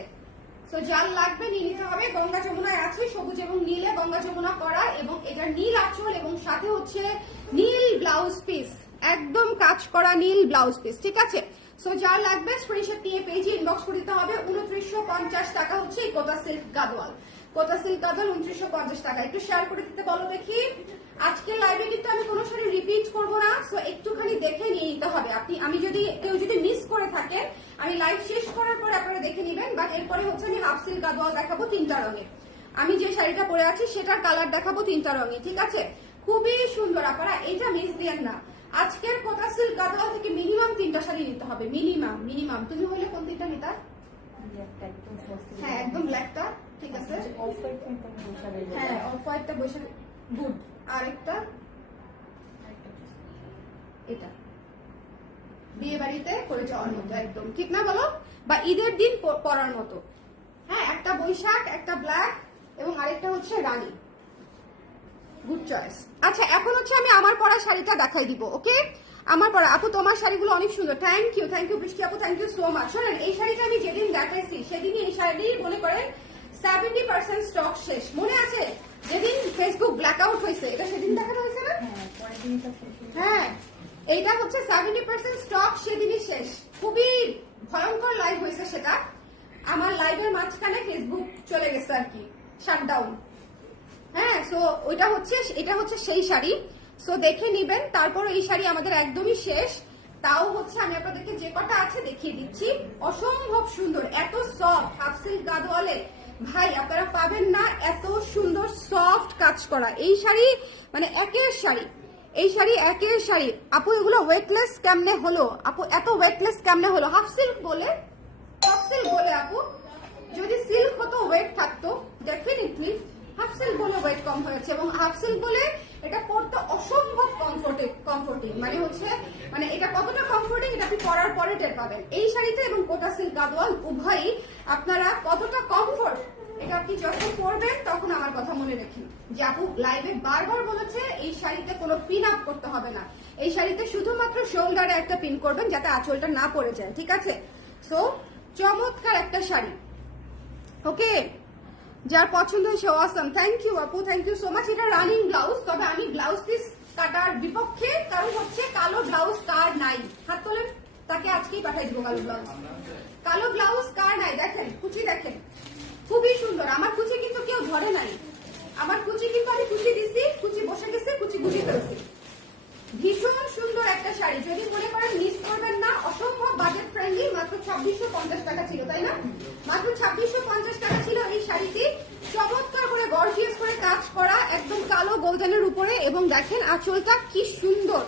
তো যার লাগবে নিয়ে নিতে হবে। গঙ্গা যমুনায় আছে সবুজ এবং নীলে গঙ্গা যমুনা করা, এবং এটার নীল আঁচল এবং সাথে হচ্ছে নীল ব্লাউজ পিস, একদম কাজ করা নীল ব্লাউজ পিস, ঠিক আছে? সো যার লাগবে স্ক্রিনশট নিয়ে পেজে ইনবক্স করে দিতে হবে। 2950 টাকা হচ্ছে এই কোটা সিল্ক গাদোয়াল, কোটা সিল্ক গাদোয়াল 2950 টাকা। একটু শেয়ার করে দিতে বলো দেখি। আজকে লাইভে কিন্তু আমি কোনো শাড়ি রিপিট করবো না, সো একটুখানি দেখে নিয়ে নিতে হবে। আমি যদি কেউ যদি মিস করে থাকেন, আমি লাইভ শেষ করার পর আপনারা দেখে নেবেন। বাট এরপরে হচ্ছে আমি হাফ সিল্ক গাদোয়াল দেখাবো 3টা রঙের। আমি যে শাড়িটা পরে আছি সেটার কালার দেখাবো 3টা রঙে, ঠিক আছে? খুবই সুন্দর, আপনারা এটা মিস দিয়েন না। আজকের কোটা সিল্ক গাদোয়াল থেকে মিনিমাম 3টা শাড়ি নিতে হবে, মিনিমাম। তুমি হলে কোন 3টা নিতা? হ্যাঁ, একদম ব্ল্যাকটা, ঠিক আছে? হ্যাঁ, অফ হোয়াইটটা বসে গুড। আরেকটা এটা বিয়ে বাড়িতে করে যাওয়ার মতো একদম, ঠিক না বলো? বা ঈদের দিন পরার মতো। হ্যাঁ, একটা বৈশাখ, একটা ব্ল্যাক, এবং আরেকটা হচ্ছে রানী। Good choice. আচ্ছা, এখন হচ্ছে আমি আমার পরা শাড়িটা দেখাই দিব। ওকে, আমার পরা। আপু তোমার শাড়িগুলো অনেক সুন্দর, থ্যাংক ইউ বৃষ্টি আপু, থ্যাংক ইউ সো মাচ। শোনেন, এই শাড়িটা আমি যেদিন দেখাইছি সেদিনই এই শাড়ি মনে করেন 70% স্টক শেষ, মনে আছে? যেদিন ফেসবুক ব্ল্যাক আউট হয়েছে, এটা সেদিন দেখানো হয়েছে না? হ্যাঁ, এইটা হচ্ছে 70% স্টক সেদিনই শেষ। খুবই ভয়ঙ্কর লাইভ হয়েছে সেটা। আমার লাইভের মাঝখানে ফেসবুক চলে গেছে আর কি, শাটডাউন। হ্যাঁ, সো এটা হচ্ছে সেই শাড়ি। সো দেখে নিবেন। তারপর এই শাড়ি আমাদের একদমই শেষ। তাও হচ্ছে আমি আপনাদেরকে যে কটা আছে দেখিয়ে দিচ্ছি। অসম্ভব সুন্দর, এত সফট হাফ সিল্ক গাদোয়ালে ভাই আপনারা পাবেন না এত সুন্দর সফট কাজ করা এই শাড়ি, মানে একের শাড়ি। এই শাড়ি একের শাড়ি। আপু এগুলো ওয়েটলেস কেমনে হলো? আপু এত ওয়েটলেস কেমনে হলো? হাফ সিল্ক বলে আপু, যদি সিল্ক হতো ওয়েট থাকতো ডেফিনেটলি। হাফ সিল্ক বলে ওয়েট কম হয়েছে, এবং হাফ সিল্ক বলে এটা পরতে অসম্ভব কমফোর্টিং। মানে এটা কতটা কমফোর্টিং এটা আপনি পরার পরে টের পাবেন। এই শাড়িতে এবং কোটা সিল্ক গাদোয়াল উভয়ই আপনারা কতটা কমফোর্ট এটা আপনি যখন পরবেন তখন আমার কথা মনে রাখেন যে আপু লাইভে বারবার বলেছে এই শাড়িতে কোনো পিন আপ করতে হবে না। এই শাড়িতে শুধুমাত্র শোল্ডারে একটা পিন করবেন যাতে আঁচলটা না পড়ে যায়, ঠিক আছে? সো চমৎকার একটা শাড়ি। ওকে, যার পছন্দ হয়েছে অসম, থ্যাংক ইউ আপু, থ্যাংক ইউ সো মাচ। এটা রানিং ব্লাউজ, তবে আমি ব্লাউজ পিস কাটার বিপক্ষে, কারণ হচ্ছে কালো ব্লাউজ কার নাই, হাত তোলেন, তাকে আজকেই পাঠাই দিব কালো ব্লাউজ। কালো ব্লাউজ কার নাই, দেখেন কুচি দেখেন, খুবই সুন্দর। 2650 টাকা ছিল, তাই না? মাত্র 2650 টাকা ছিল এই শাড়িটি। চমৎকার করে গর্জিয়াস করে কাজ করা, একদম কালো গোল্ডেনের উপরে, এবং দেখেন আঁচলটা কি সুন্দর।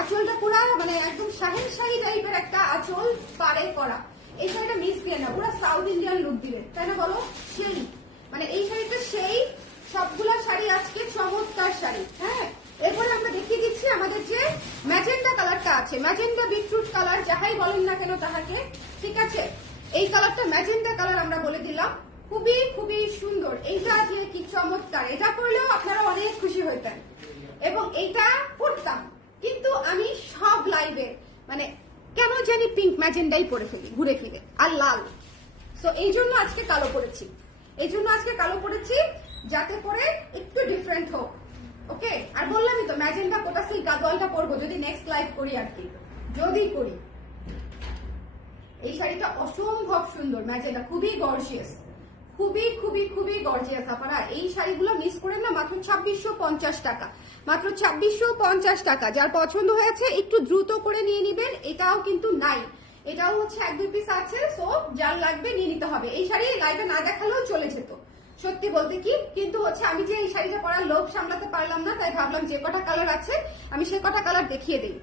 আঁচলটা পুরো মানে একদম শাহিনশাহী টাইপের একটা আঁচল পাড়ে করা। এই শাড়িটা মিস দিয়ে না, পুরো সাউথ ইন্ডিয়ান লুক দিবে, তাই না বলো? সেই মানে এই শাড়িটা সেই সবগুলা শাড়ি আজকে চমৎকার শাড়ি। হ্যাঁ, এরপরে আমরা দেখিয়ে দিচ্ছি আমাদের যে ম্যাজেন্ডা কালারটা আছে, ম্যাজেন্ডা বিটরুট কালার যাহাই বলেন না কেন তাহাকে, ঠিক আছে? এই কালারটা ম্যাজেন্ডা কালার আমরা বলে দিলাম, খুবই খুবই সুন্দর। এইটা যে কি চমৎকার, এটা পরলেও আপনারা অনেক খুশি হইতেন। এবং এইটা পরতাম, কিন্তু আমি সব লাইভে মানে কেন জানি পিঙ্ক ম্যাজেন্ডাই পরে ফেলি ঘুরে ফিরে, আর লাল। সো এই জন্য আজকে কালো পরেছি, যাতে করে একটু ডিফারেন্ট হোক। ওকে, আর বললামই তো ম্যাজেন্ডা কোটা সিল্ক গাদওয়ালটা পরবো যদি নেক্সট লাইভ করি, আর কি যদি করি। এই শাড়িটা অসম্ভব সুন্দর, ম্যাজেন্ডা, খুবই গর্জিয়াস, খুবই খুবই খুবই গর্জিয়াস। আপনারা এই শাড়িগুলো মিস করেন না, মাত্র 2650 টাকা, মাত্র 2650 টাকা। যার পছন্দ হয়েছে একটু দ্রুত করে নিয়ে নিবেন। এটাও কিন্তু নাই, এটাও হচ্ছে 1-2 পিস আছে, সো যার লাগবে নিয়ে নিতে হবে। এই শাড়ি লাইভে না দেখালেও চলে যেত, সত্যি বলতে কি, কিন্তু হচ্ছে আমি যে এই শাড়িটা পরার লোভ সামলাতে পারলাম না, তাই ভাবলাম যে কটা কালার আছে আমি সে কটা কালার দেখিয়ে দিই।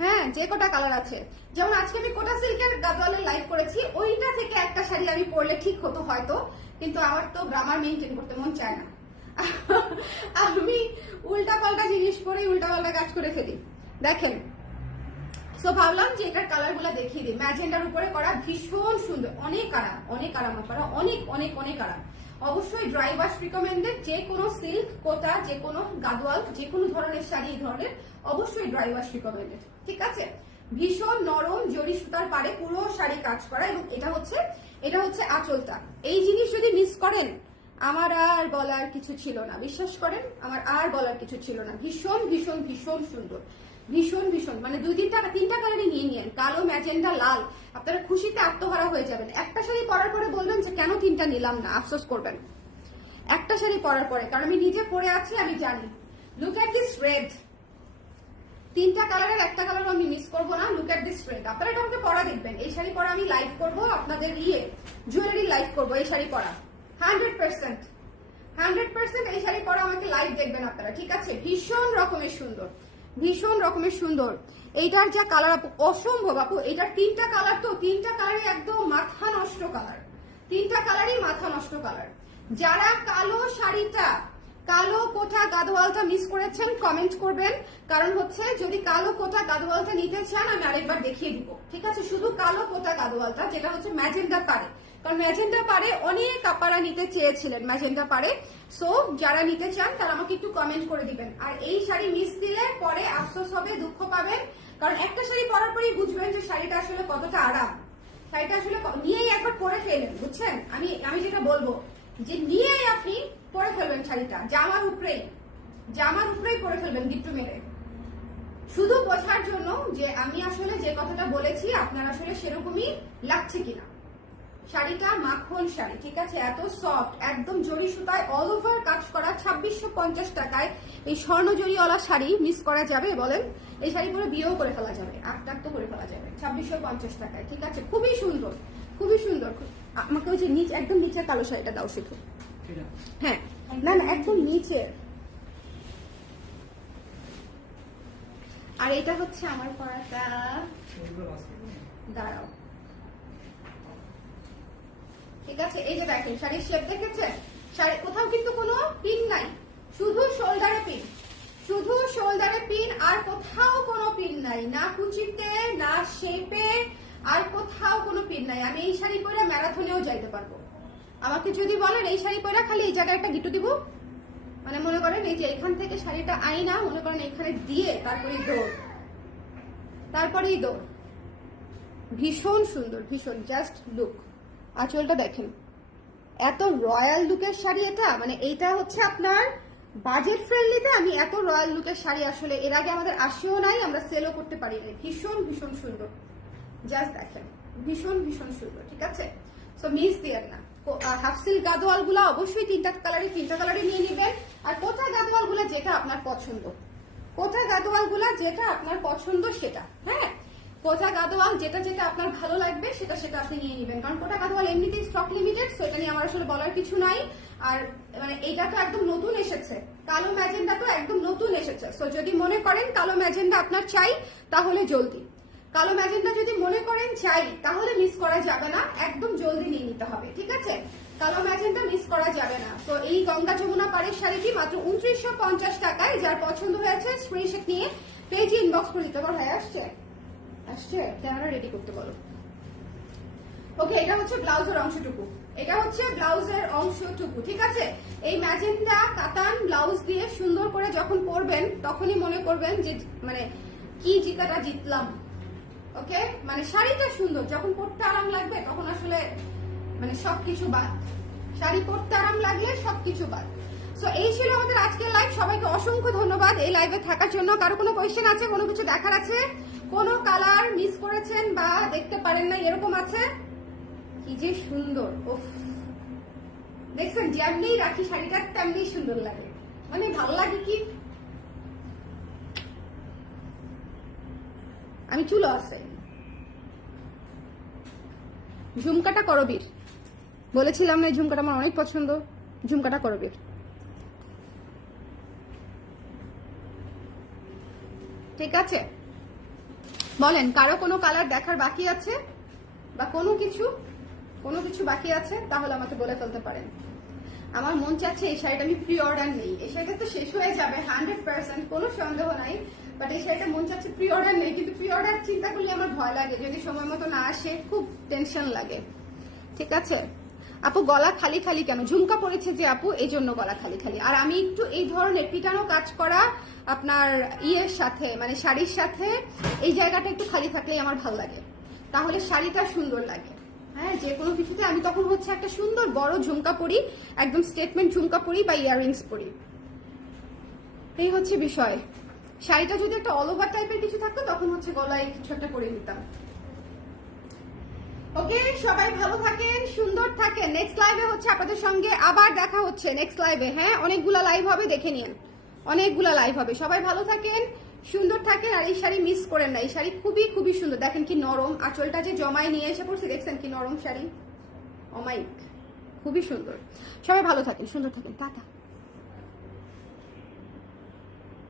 হ্যাঁ, যে কটা কালার আছে, যেমন আজকে আমি কোটা সিল্কের গাদওয়ালের লাইভ করেছি, ওইটা থেকে একটা শাড়ি আমি পরলে ঠিক হতো হয়তো, কিন্তু আমার তো গ্রামার মেনটেন করতে মন চায় না। আমি উল্টা পাল্টা জিনিস পরে উল্টা পাল্টা কাজ করে ফেলি, দেখেন। সো ভাবলাম যে এটার কালার গুলা দেখিয়ে দিই। ম্যাজেন্ডার উপরে করা, ভীষণ সুন্দর, অনেক আরাম, অনেক আরাম করা, অনেক অনেক অনেক আরাম। অবশ্যই ড্রাই ওয়াশ রিকমেন্ডেড, যে কোনো সিল্ক, কোটা, যে কোনো গাদওয়াল, যে কোনো ধরনের শাড়ি এই ধরনের অবশ্যই ড্রাই ওয়াশ রিকমেন্ডেড, ঠিক আছে? ভীষণ নরম জরি সুতার পারে পুরো শাড়ি কাজ করা, এবং এটা হচ্ছে আঁচলটা। এই জিনিস যদি মিস করেন, আমার আর বলার কিছু ছিল না, বিশ্বাস করেন, আমার আর বলার কিছু ছিল না। ভীষণ ভীষণ ভীষণ সুন্দর, ভীষণ ভীষণ, মানে 2-3টা কালারই নিয়ে নিয়েন, কালো, ম্যাজেন্ডা, লাল, আপনারা খুশিতে আত্মহারা হয়ে যাবেন। একটা শাড়ি পরার পরে বলবেন যে কেন 3টা নিলাম না, আফসোস করবেন একটা শাড়ি পরার পরে, কারণ আমি নিজে পরে আছি, আমি জানি। লুক এট দিস রেড, 3টা কালারের একটা কালার আমি মিস করবো না। লুক এট দিস রেড, আপনারা এটা আমাকে পরা দেখবেন। এই শাড়ি পরা আমি লাইভ করবো, আপনাদের জুয়েলারি লাইভ করবো, এই শাড়ি পরা 100% এই শাড়ি পরা আমাকে লাইভ দেখবেন আপনারা, ঠিক আছে? ভীষণ রকমের সুন্দর, ভীষণ রকমের সুন্দর। এইটার যা কালার আপু, অসম্ভব আপু। এটার 3টা কালার, তো 3টা কালারই একদম মাথা নষ্ট কালার, 3টা কালারই মাথা নষ্ট কালার। যারা কালো শাড়িটা, কালো কোটা গাদওয়ালটা মিস করেছেন কমেন্ট করবেন, কারণ হচ্ছে যদি কালো কোটা গাদওয়ালটা নিতে চান আমি আরেকবার দেখিয়ে দিব, ঠিক আছে? শুধু কালো কোটা গাদওয়ালটা, যেটা হচ্ছে ম্যাজেন্ডা পারে, কারণ ম্যাজেন্ডা পারে অনেক আপনারা নিতে চেয়েছিলেন ম্যাজেন্ডা পারে। সো যারা নিতে চান তারা আমাকে একটু কমেন্ট করে দিবেন। আর এই শাড়ি মিস দিলে পরে আফসোস হবে, দুঃখ পাবেন, কারণ একটা শাড়ি পরার পরেই বুঝবেন যে শাড়িটা আসলে কতটা আরাম। শাড়িটা আসলে নিয়েই একবার পরে ফেলেন, বুঝছেন? আমি যেটা বলবো যে নিয়েই আপনি পরে ফেলবেন শাড়িটা, জামার উপরেই পরে ফেলবেন গিট্টু মেরে, শুধু বোঝার জন্য যে আমি আসলে যে কথাটা বলেছি আপনার আসলে সেরকমই লাগছে কিনা। শাড়িটা মাখন শাড়ি, ঠিক আছে? এত সফট, একদম জরি সুতায় অল ওভার কাজ করা। 2650 টাকায় এই স্বর্ণ জরিওয়ালা শাড়ি মিস করা যাবে বলেন? এই শাড়ি পরে বিয়েও করে ফেলা যাবে, আটটাক তো করে ফেলা যাবে 2650 টাকায়, ঠিক আছে? খুবই সুন্দর, খুবই সুন্দর। আমাকে ওই যে নিচে, একদম নিচের কালো শাড়িটা দাও শুধু। হ্যাঁ, না না, একদম নিচে। আর এটা হচ্ছে আমার পরাটা, দাঁড়াও, ঠিক আছে? এই যে দেখেন শাড়ির শেপ দেখেছেন, শাড়ি কোথাও কিন্তু কোনো পিন নাই, শুধু শোল্ডারে পিন, শুধু শোল্ডারে পিন, আর কোথাও কোনো পিন নাই, না কুচিতে না শেপে, আর কোথাও কোনো পিন নাই। আমি এই শাড়ি পরে ম্যারাথনেও যাইতে পারবো। আমাকে যদি বলেন এই শাড়ি পরে খালি এই জায়গায় একটা গিট্টু দিব, মানে মনে করেন এই যে এখান থেকে শাড়িটা আইনা, মনে করেন এখানে দিয়ে তারপরেই দৌড়। ভীষণ সুন্দর, ভীষণ, জাস্ট লুক। আঁচলটা দেখেন, এত রয়্যাল লুকের শাড়ি এটা, মানে এইটা হচ্ছে আপনার বাজেট ফ্রেন্ডলিতে আমি এত রয়্যাল লুকের শাড়ি আসলে এর আগে আমাদের আসেও নাই, আমরা সেলও করতে পারি নাই। ভীষণ ভীষণ সুন্দর, জাস্ট দেখেন, ভীষণ ভীষণ সুন্দর, ঠিক আছে? সো মিস দিয়েন না। হাফ সিল্ক গাদওয়াল গুলা অবশ্যই 3টা কালারই নিয়ে নেবেন। আর কোথা গাদওয়াল গুলা যেটা আপনার পছন্দ, কোথা গাদওয়াল গুলা যেটা আপনার পছন্দ সেটা। হ্যাঁ, কোটা গাদোয়াল যেটা যেটা আপনার ভালো লাগবে সেটা সেটা আপনি নিয়ে নেবেন, কারণ কোটা গাদোয়াল এমনিতেই স্টক লিমিটেড, সো এটা নিয়ে আমার আসলে বলার কিছু নাই। আর মানে এইটা তো একদম নতুন এসেছে, কালো ম্যাজেন্ডা তো একদম নতুন এসেছে, সো যদি মনে করেন কালো ম্যাজেন্ডা আপনার চাই তাহলে জলদি, কালো ম্যাজেন্ডা যদি মনে করেন চাই তাহলে মিস করা যাবে না, একদম জলদি নিয়ে নিতে হবে, ঠিক আছে? কালো ম্যাজেন্ডা মিস করা যাবে না। তো এই গঙ্গা যমুনা পাড়ের শাড়িটি মাত্র 2950 টাকায়, যার পছন্দ হয়েছে স্ক্রিনশট নিয়ে পেজে ইনবক্স করে দিতে পারো। হ্যাঁ আসছে আসছে, ক্যামেরা রেডি করতে বলো। ওকে, এটা হচ্ছে ব্লাউজের অংশটুকু, এটা হচ্ছে ব্লাউজের অংশটুকু, ঠিক আছে? এই ম্যাজেন্টা কাতান ব্লাউজ দিয়ে সুন্দর করে যখন পরবেন তখনই মনে করবেন যে মানে কি জিতাটা জিতলাম। ওকে, মানে শাড়িটা সুন্দর, যখন পরতে আরাম লাগবে তখন আসলে মানে সবকিছু বাদ, শাড়ি পরতে আরাম লাগলে সবকিছু বাদ। সো এই ছিল আমাদের আজকের লাইভ, সবাইকে অসংখ্য ধন্যবাদ এই লাইভে থাকার জন্য। কারো কোনো কোয়েশ্চেন আছে, কোনো কিছু দেখার আছে, কোনো কালার মিস করেছেন বা দেখতে পারেন না এরকম আছে? কি যে সুন্দর, ওফ দেখছেন, যেমনি রাখি শাড়িটা তেমনি সুন্দর লাগে, মানে ভালো লাগে কি। আমি চুলো আছে ঝুমকাটা করবীর বলেছিলাম না, ঝুমকাটা আমার অনেক পছন্দ, ঝুমকাটা করবীর, ঠিক আছে? বলেন কারো কোনো কালার দেখার বাকি আছে বা কোনো কিছু বাকি আছে, তাহলে আমাকে বলে ফেলতে পারেন। আমার মন চাচ্ছে এই শাড়িটা আমি প্রি অর্ডার নেই, এই শাড়িটা তো শেষ হয়ে যাবে 100%, কোনো সন্দেহ নাই, বাট এই শাড়িটা মন চাচ্ছে প্রি অর্ডার নেই, কিন্তু প্রি অর্ডার চিন্তা করলে আমার ভয় লাগে, যদি সময় মতো না আসে খুব টেনশন লাগে, ঠিক আছে? আপু গলা খালি খালি কেন? ঝুমকা পড়েছে যে আপু, এই জন্য গলা খালি খালি। আর আমি একটু এই ধরনের পিটানো কাজ করা আপনার ইয়ের সাথে মানে শাড়ির সাথে এই জায়গাটা একটু খালি থাকলেই আমার ভালো লাগে, তাহলে শাড়িটা সুন্দর লাগে। হ্যাঁ, যে কোনো কিছুতে আমি তখন হচ্ছে একটা সুন্দর বড় ঝুমকা পরি, একদম স্টেটমেন্ট ঝুমকা পরি বা ইয়াররিংস পরি, এই হচ্ছে বিষয়। শাড়িটা যদি একটা অল ওভার টাইপের কিছু থাকতো তখন হচ্ছে গলায় কিছু একটা করে নিতাম। ওকে, সবাই ভালো থাকেন, সুন্দর থাকেন। নেক্সট লাইভে হচ্ছে আপনাদের সঙ্গে আবার দেখা হচ্ছে, নেক্সট লাইভে। হ্যাঁ, অনেকগুলা লাইভ হবে, দেখে নিন, অনেকগুলা লাইভ হবে। সবাই ভালো থাকেন, সুন্দর থাকেন, আর এই শাড়ি মিস করেন না, এই শাড়ি খুবই খুবই সুন্দর। দেখেন কি নরম, আঁচলটা যে জমায় নিয়ে এসে পড়ছি, দেখছেন কি নরম শাড়ি, অমাইক, খুবই সুন্দর। সবাই ভালো থাকেন, সুন্দর থাকেন, টাটা।